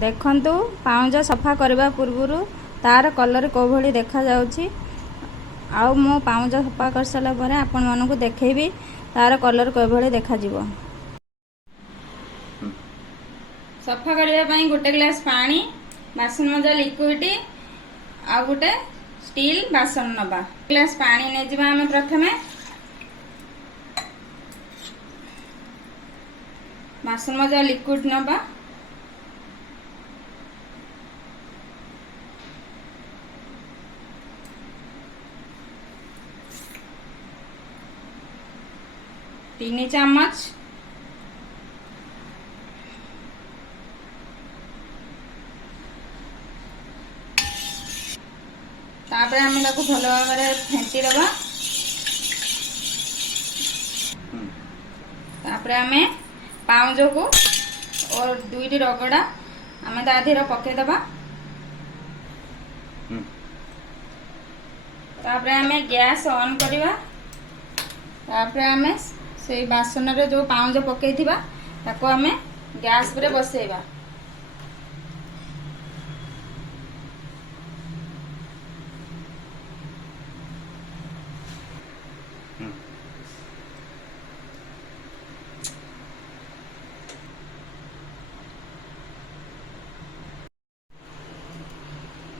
देखंतु पाउंज सफा करबा पूर्वरु तार कलर कोभली देखा जाउची। आउ मो पाउंज सफा कर साला परे आपण मानकु देखैबी तार कलर कोभली देखा जिवो। सफा करबा पई गोटे ग्लास पानी, बासन मजा लिक्विड आ गोटे स्टील बासन नबा। ग्लास पानी ने जिबा हम प्रथमे बासन मजा लिक्विड नबा। तीन चम्मच तापर हम ताको भल भाव फेंटी दबा। तापर हमें पाउंज को और दुईटी रगड़ा आम ताधीर पके दबा। तापर हमें गैस ऑन करवा। तापर हमें से बासन रे जो पाउंज पके थिबा ताको हमें गैस पर बसेबा।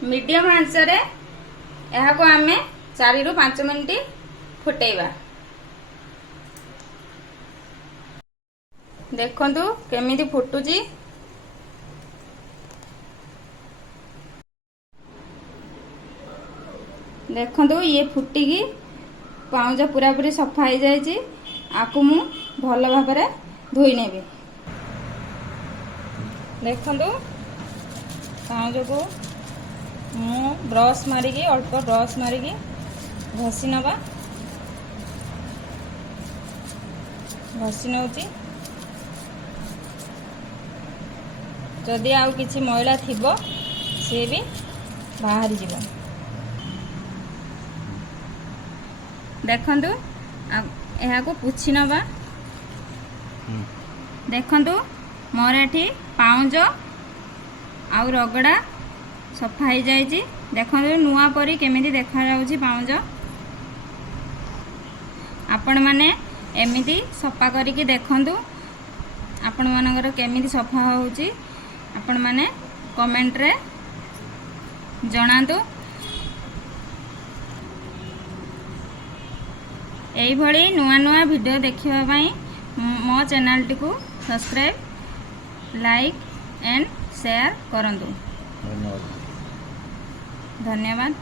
मीडियम आंच रे यहा को हमें 4 रु 5 मिनिट फुटेबा। देखंतु केमिति फुटुची। देखंतु ये फुटिकी पाउंज पूरा पूरी सफा हो जाएची। आकु मु भल भाव रे धोई नेबी। देखंतु पाउंज को मु ब्रश मारिकी अल्प ब्रश मारिकी घसी नबा। घसी नउची। जदि आउ किछि मैला थिबो से भी बाहर जीव। देखंतु एहा को पुछि नबा। देखंतु मोर एठी पाउंज आउ रगड़ा सफा हो जाइए। देखंतु नुआ परी केमिति देखा जाउची पाउंज। आपण माने एमिति सफा करिकी देखंतु आपण मानकर केमिति सफा होउची। आपण माने कमेंट रे जणांतु। एई भली नुआ नुआ वीडियो देखिबा पई मो चैनल टी को सब्सक्राइब, लाइक एंड शेयर करंतु। धन्यवाद।